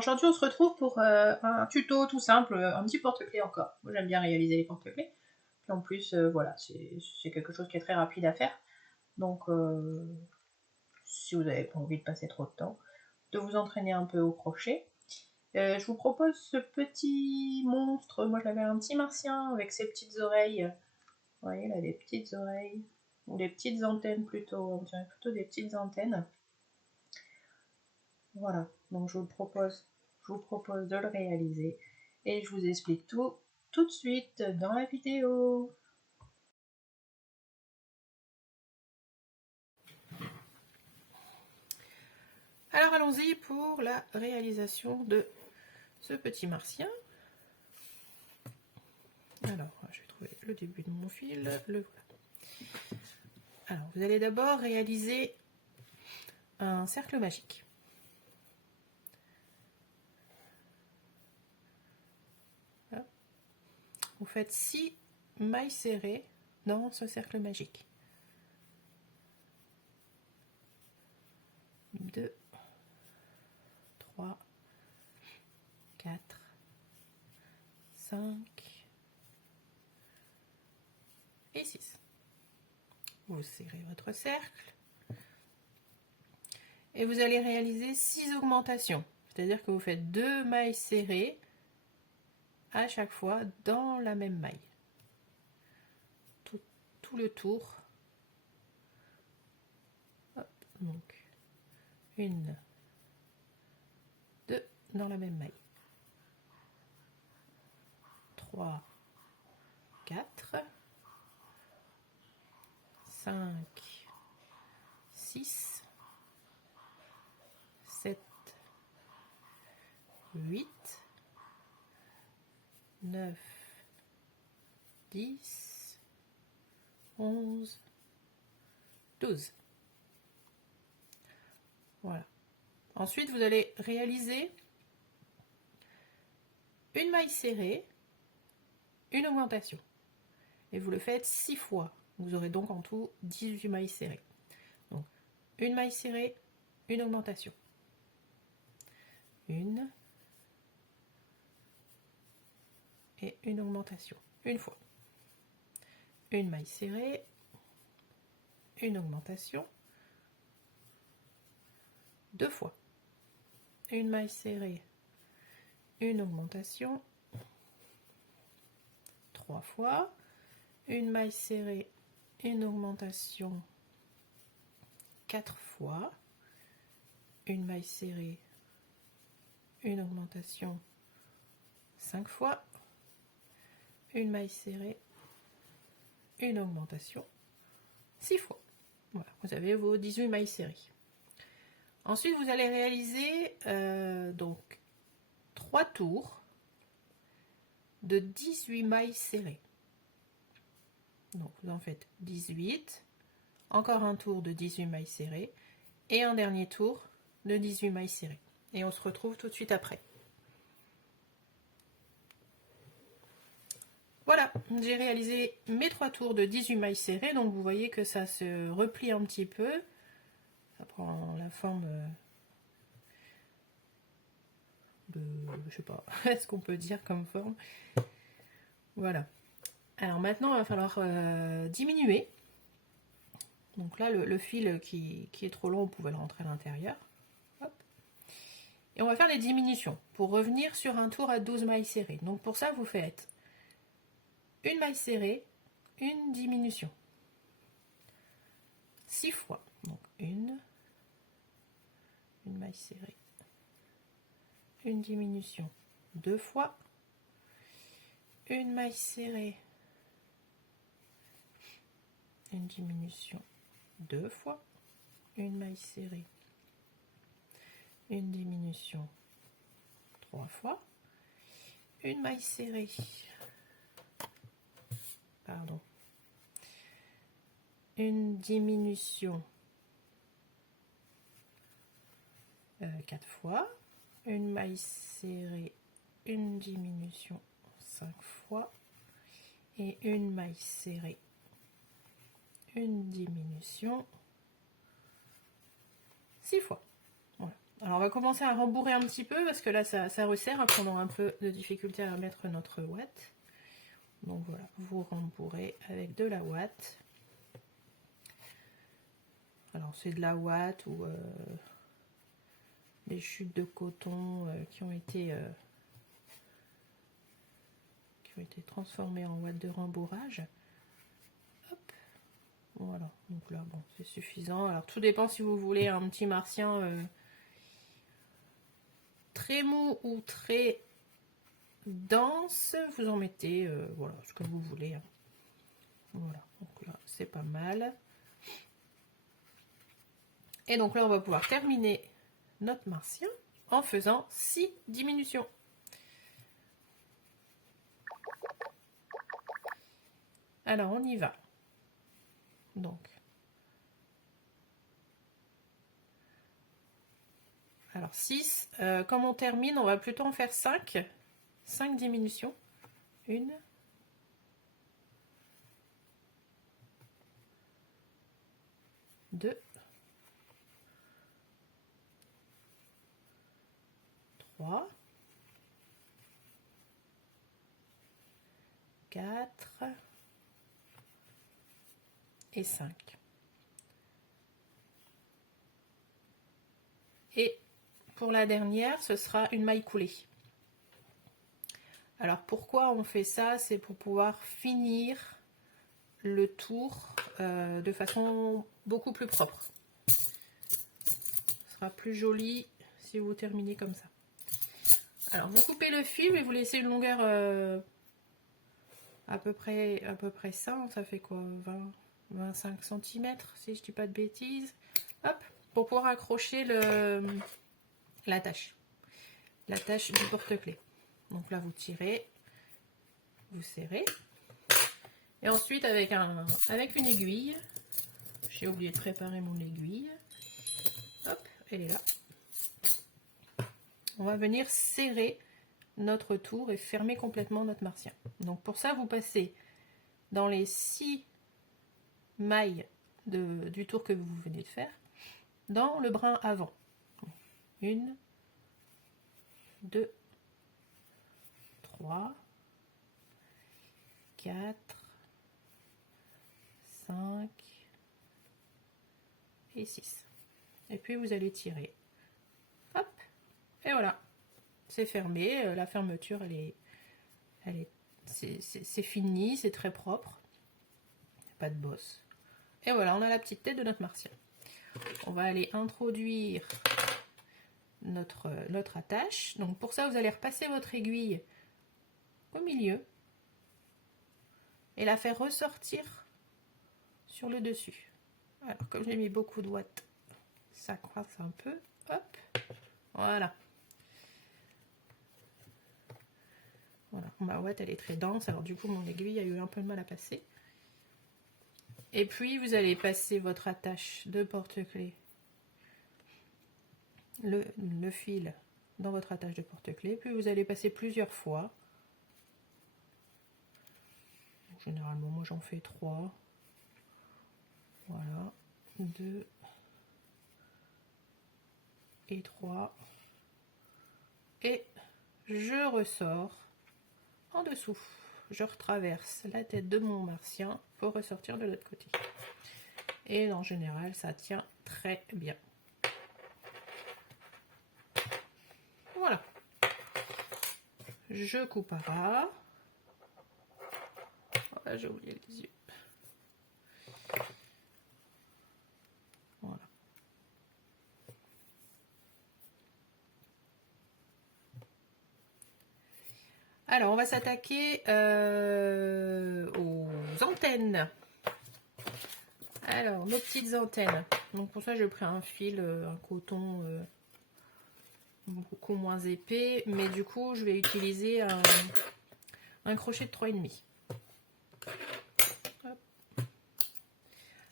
aujourd'hui on se retrouve pour un tuto tout simple, un petit porte-clés encore. Moi j'aime bien réaliser les porte-clés. Puis en plus, voilà, c'est quelque chose qui est très rapide à faire. Donc si vous n'avez pas envie de passer trop de temps, de vous entraîner un peu au crochet. Je vous propose ce petit monstre. Moi j'avais un petit martien avec ses petites oreilles. Vous voyez là, des petites oreilles. Ou des petites antennes plutôt. On dirait plutôt des petites antennes. Voilà, donc je vous propose de le réaliser. Et je vous explique tout de suite dans la vidéo. Alors allons-y pour la réalisation de ce petit martien. Alors, je vais trouver le début de mon fil. Le voilà. Alors, vous allez d'abord réaliser un cercle magique. Voilà. Vous faites 6 mailles serrées dans ce cercle magique. 2, 3, 4, 5 et 6. Vous serrez votre cercle et vous allez réaliser 6 augmentations. C'est-à-dire que vous faites 2 mailles serrées à chaque fois dans la même maille. Tout le tour. Hop, donc 1, 2 dans la même maille. 3, 4, 5, 6, 7, 8, 9, 10, 11, 12. Voilà. Ensuite, vous allez réaliser une maille serrée, une augmentation. Et vous le faites 6 fois. Vous aurez donc en tout 18 mailles serrées. Donc, une maille serrée, une augmentation. Une et une augmentation. Une fois. Une maille serrée, une augmentation. 2 fois. Une maille serrée, une augmentation. 3 fois. Une maille serrée, une augmentation. 4 fois. Une maille serrée, une augmentation. 5 fois. Une maille serrée, une augmentation. 6 fois. Voilà, vous avez vos 18 mailles serrées. Ensuite, vous allez réaliser donc 3 tours de 18 mailles serrées. Donc, vous en faites 18, encore un tour de 18 mailles serrées, et un dernier tour de 18 mailles serrées. Et on se retrouve tout de suite après. Voilà, j'ai réalisé mes 3 tours de 18 mailles serrées, donc vous voyez que ça se replie un petit peu. Ça prend la forme de, je sais pas, ce qu'on peut dire comme forme. Voilà. Alors maintenant, il va falloir diminuer. Donc là, le fil qui est trop long, on pouvait le rentrer à l'intérieur. Et on va faire les diminutions pour revenir sur un tour à 12 mailles serrées. Donc pour ça, vous faites une maille serrée, une diminution. 6 fois. Donc une maille serrée, une diminution. 2 fois. Une maille serrée, une diminution. 2 fois. Une maille serrée, une diminution. 3 fois. Une maille serrée, pardon, une diminution. 4 fois. Une maille serrée, une diminution. 5 fois. Et une maille serrée, une diminution. 6 fois. Voilà. Alors on va commencer à rembourrer un petit peu parce que là ça resserre, après on aura un peu de difficulté à mettre notre ouate. Donc voilà, vous rembourrez avec de la ouate. Alors c'est de la ouate ou des chutes de coton qui ont été transformées en ouate de rembourrage. Hop. Voilà, donc là bon c'est suffisant. Alors tout dépend si vous voulez un petit martien très mou ou très dense, vous en mettez voilà ce que vous voulez. Hein. Voilà, donc là c'est pas mal. Et donc là on va pouvoir terminer notre martien en faisant 6 diminutions. Alors on y va. Donc alors 6, comme on termine, on va plutôt en faire 5 diminutions. 1, 2, 3, 4 et 5. Et pour la dernière, ce sera une maille coulée. Alors pourquoi on fait ça? C'est pour pouvoir finir le tour de façon beaucoup plus propre. Ce sera plus joli si vous terminez comme ça. Alors vous coupez le fil et vous laissez une longueur à peu près ça fait quoi, 25 cm si je dis pas de bêtises. Hop, pour pouvoir accrocher l'attache du porte-clés. Donc là vous tirez, vous serrez, et ensuite avec une aiguille, j'ai oublié de préparer mon aiguille, hop, elle est là, on va venir serrer notre tour et fermer complètement notre martien. Donc pour ça vous passez dans les 6 mailles du tour que vous venez de faire dans le brin avant. 1, 2, 3, 4, 5 et 6. Et puis vous allez tirer. Hop. Et voilà. C'est fermé. La fermeture, c'est fini. C'est très propre. Pas de bosse. Et voilà, on a la petite tête de notre martien. On va aller introduire notre attache. Donc pour ça, vous allez repasser votre aiguille au milieu et la faire ressortir sur le dessus. Alors comme j'ai mis beaucoup de ouate, ça coince un peu. Hop, voilà. Voilà, ma ouate elle est très dense, alors du coup mon aiguille a eu un peu de mal à passer. Et puis vous allez passer votre attache de porte-clés, le fil dans votre attache de porte-clés, puis vous allez passer plusieurs fois. Généralement moi j'en fais 3. Voilà, 2 et 3. Et je ressors en dessous. Je retraverse la tête de mon martien pour ressortir de l'autre côté. Et en général, ça tient très bien. Voilà. Je coupe à ras. Oh, j'ai oublié les yeux. Voilà. Alors, on va s'attaquer aux antennes. Alors, nos petites antennes. Donc, pour ça, j'ai pris un fil, un coton beaucoup moins épais. Mais du coup, je vais utiliser un crochet de 3,5.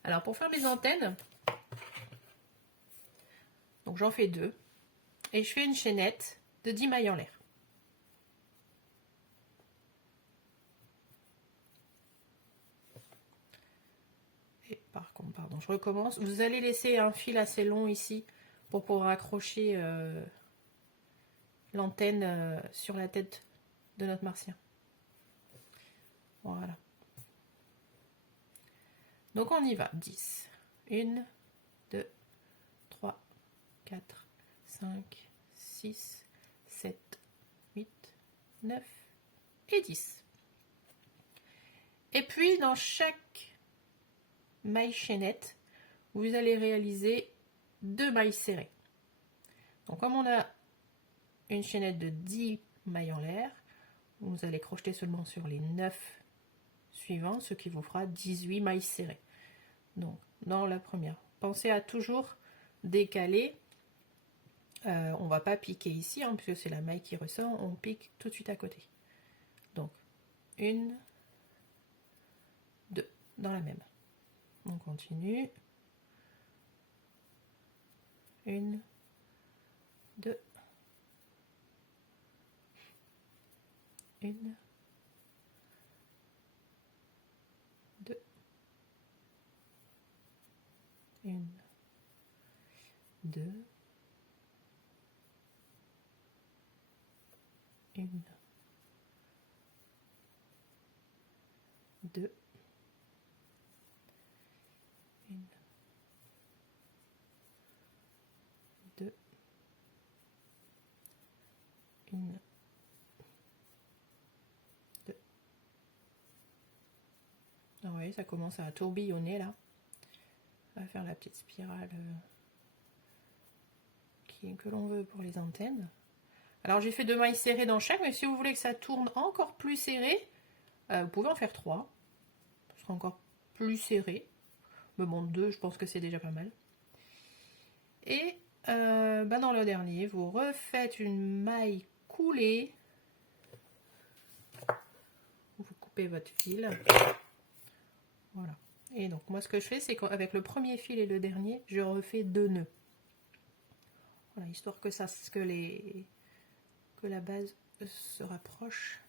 Alors, pour faire mes antennes, donc j'en fais 2. Et je fais une chaînette de 10 mailles en l'air. Et par contre, pardon, je recommence. Vous allez laisser un fil assez long ici pour pouvoir accrocher l'antenne sur la tête de notre martien. Voilà. Donc on y va. 10. 1, 2, 3, 4, 5, 6, 7, 8, 9 et 10. Et puis dans chaque maille chaînette, vous allez réaliser 2 mailles serrées. Donc comme on a une chaînette de 10 mailles en l'air, vous allez crocheter seulement sur les 9 suivantes, ce qui vous fera 18 mailles serrées. Donc dans la première, pensez à toujours décaler. On va pas piquer ici, hein, puisque c'est la maille qui ressort, on pique tout de suite à côté. Donc 1, 2, dans la même. On continue. 1, 2, 1, 2, 1, 2, 1, 2, 1, 2, 1, 2. Ah oui, ça commence à tourbillonner là. On va faire la petite spirale que l'on veut pour les antennes. Alors j'ai fait 2 mailles serrées dans chaque, mais si vous voulez que ça tourne encore plus serré, vous pouvez en faire 3. Ce sera encore plus serré. Mais bon, 2, je pense que c'est déjà pas mal. Et dans le dernier, vous refaites une maille coulée. Vous coupez votre fil. Voilà. Et donc moi ce que je fais, c'est qu'avec le premier fil et le dernier, je refais 2 nœuds. Voilà, histoire que la base se rapproche.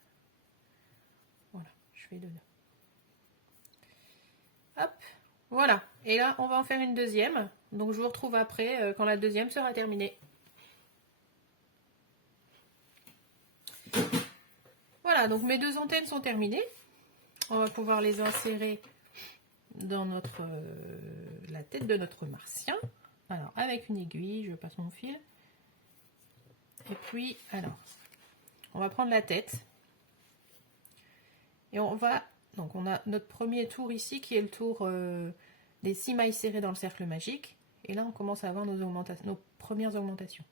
Voilà, je fais 2 nœuds. Hop, voilà. Et là, on va en faire une deuxième. Donc je vous retrouve après quand la deuxième sera terminée. Voilà, donc mes 2 antennes sont terminées. On va pouvoir les insérer dans la tête de notre martien. Alors, avec une aiguille, je passe mon fil. Et puis, alors, on va prendre la tête. Et on va... Donc, on a notre premier tour ici, qui est le tour des 6 mailles serrées dans le cercle magique. Et là, on commence à avoir nos premières augmentations.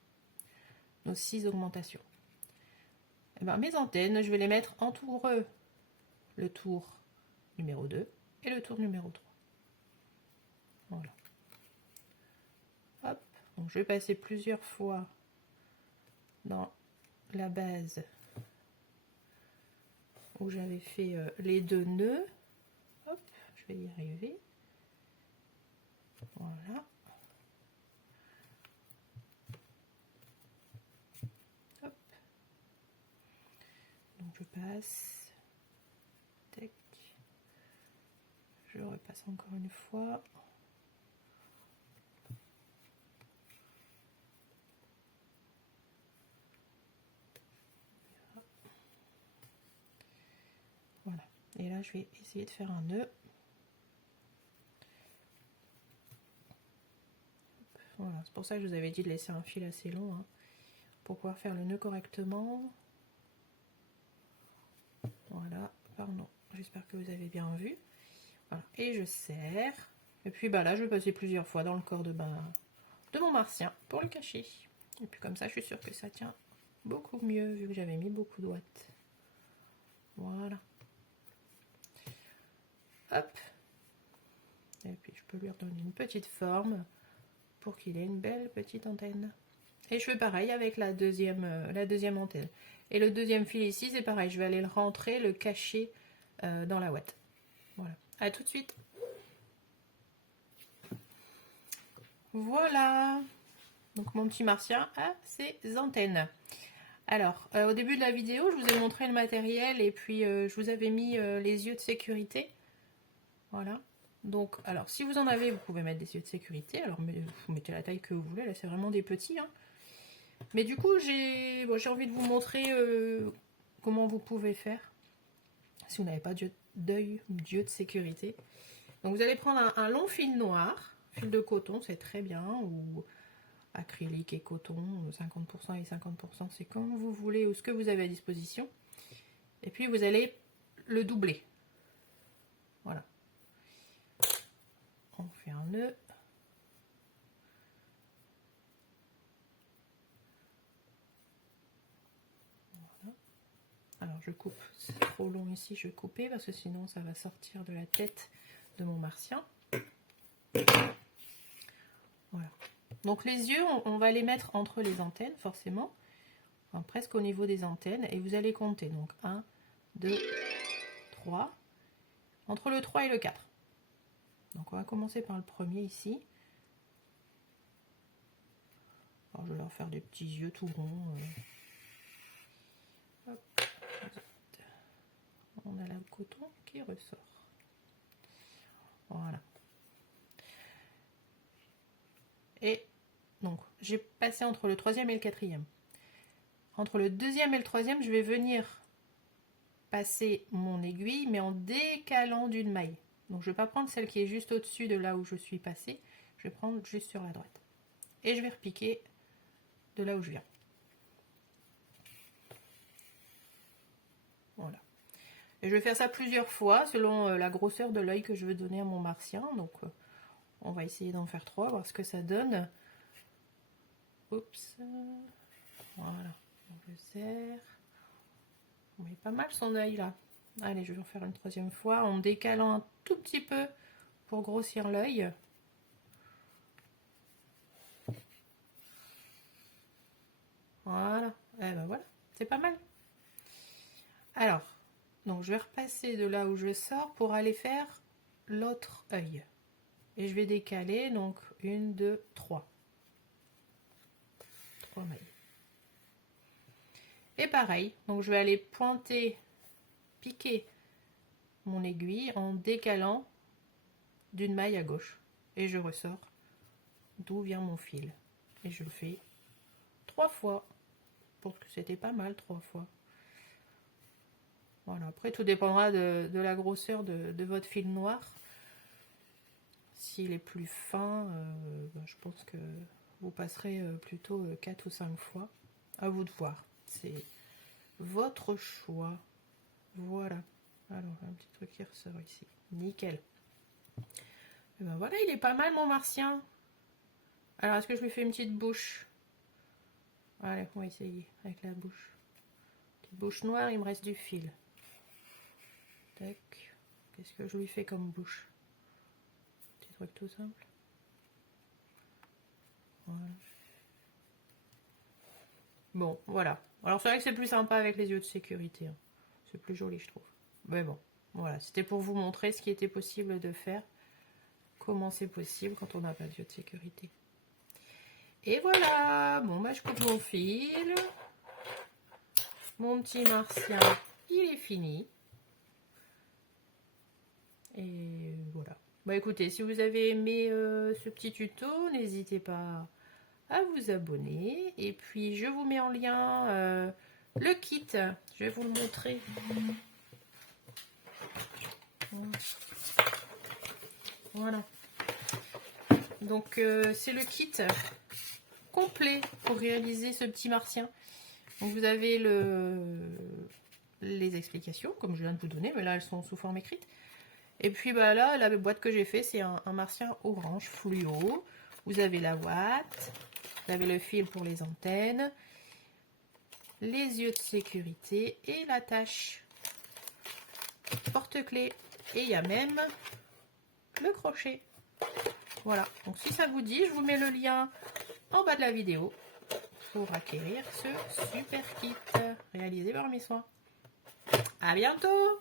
Nos 6 augmentations. Et ben, mes antennes, je vais les mettre entre le tour numéro 2 et le tour numéro 3. Voilà. Hop. Donc, je vais passer plusieurs fois dans la base où j'avais fait les 2 nœuds. Hop, je vais y arriver. Voilà. Hop. Donc je passe. Tac. Je repasse encore une fois. Voilà. Et là, je vais essayer de faire un nœud. Voilà, c'est pour ça que je vous avais dit de laisser un fil assez long, hein, pour pouvoir faire le nœud correctement. Voilà, pardon, j'espère que vous avez bien vu. Voilà, et je serre. Et puis là, je vais passer plusieurs fois dans le corps de mon martien pour le cacher. Et puis comme ça, je suis sûre que ça tient beaucoup mieux, vu que j'avais mis beaucoup de ouates. Voilà. Hop. Et puis je peux lui redonner une petite forme pour qu'il ait une belle petite antenne. Et je fais pareil avec la deuxième antenne. Et le deuxième fil ici, c'est pareil. Je vais aller le rentrer, le cacher dans la ouate. Voilà. À tout de suite. Voilà. Donc mon petit martien a ses antennes. Alors, au début de la vidéo, je vous ai montré le matériel et puis je vous avais mis les yeux de sécurité. Voilà. Donc, alors, si vous en avez, vous pouvez mettre des yeux de sécurité. Alors, vous mettez la taille que vous voulez. Là, c'est vraiment des petits. Hein. Mais du coup, j'ai envie de vous montrer comment vous pouvez faire si vous n'avez pas d'œil d'yeux de sécurité. Donc, vous allez prendre un long fil noir, fil de coton, c'est très bien, ou acrylique et coton, 50% et 50%, c'est comme vous voulez, ou ce que vous avez à disposition. Et puis, vous allez le doubler. Voilà. On fait un nœud. Voilà. Alors je coupe, c'est trop long ici, je vais couper parce que sinon ça va sortir de la tête de mon martien. Voilà. Donc les yeux, on va les mettre entre les antennes forcément, enfin, presque au niveau des antennes, et vous allez compter. Donc 1, 2, 3, entre le 3 et le 4. Donc on va commencer par le premier ici. Alors je vais leur faire des petits yeux tout ronds. Hop. On a le coton qui ressort. Voilà. Et donc j'ai passé entre le troisième et le quatrième. Entre le deuxième et le troisième, je vais venir passer mon aiguille, mais en décalant d'une maille. Donc je ne vais pas prendre celle qui est juste au-dessus de là où je suis passée. Je vais prendre juste sur la droite. Et je vais repiquer de là où je viens. Voilà. Et je vais faire ça plusieurs fois selon la grosseur de l'œil que je veux donner à mon martien. Donc on va essayer d'en faire 3, voir ce que ça donne. Oups. Voilà. On le serre. On met pas mal son œil là. Allez, je vais en faire une troisième fois en décalant un tout petit peu pour grossir l'œil. Voilà. Et ben voilà, c'est pas mal. Alors, donc je vais repasser de là où je sors pour aller faire l'autre œil. Et je vais décaler, donc 1, 2, 3. 3 mailles. Et pareil, donc je vais aller pointer, piquer mon aiguille en décalant d'une maille à gauche. Et je ressors d'où vient mon fil. Et je le fais 3 fois. Je pense que c'était pas mal 3 fois. Voilà, après tout dépendra de la grosseur de votre fil noir. S'il est plus fin, je pense que vous passerez plutôt 4 ou 5 fois. À vous de voir. C'est votre choix. Voilà. Alors, un petit truc qui ressort ici. Nickel. Et ben voilà, il est pas mal mon martien. Alors, est-ce que je lui fais une petite bouche? Allez, on va essayer avec la bouche. Petite bouche noire, il me reste du fil. Tac. Qu'est-ce que je lui fais comme bouche? Petit truc tout simple. Voilà. Bon, voilà. Alors c'est vrai que c'est plus sympa avec les yeux de sécurité. Hein. C'est plus joli, je trouve. Mais bon, voilà. C'était pour vous montrer ce qui était possible de faire. Comment c'est possible quand on n'a pas de yeux de sécurité. Et voilà. Bon, bah je coupe mon fil. Mon petit martien, il est fini. Et voilà. Bah écoutez, si vous avez aimé ce petit tuto, n'hésitez pas à vous abonner. Et puis je vous mets en lien le kit. Je vais vous le montrer. Voilà. Donc c'est le kit complet pour réaliser ce petit martien. Donc vous avez les explications, comme je viens de vous donner, mais là elles sont sous forme écrite. Et puis bah là, la boîte que j'ai fait, c'est un martien orange fluo. Vous avez la boîte, vous avez le fil pour les antennes, les yeux de sécurité et l'attache. Porte-clés. Et il y a même le crochet. Voilà, donc si ça vous dit, je vous mets le lien en bas de la vidéo pour acquérir ce super kit réalisé par Mes Soins. À bientôt!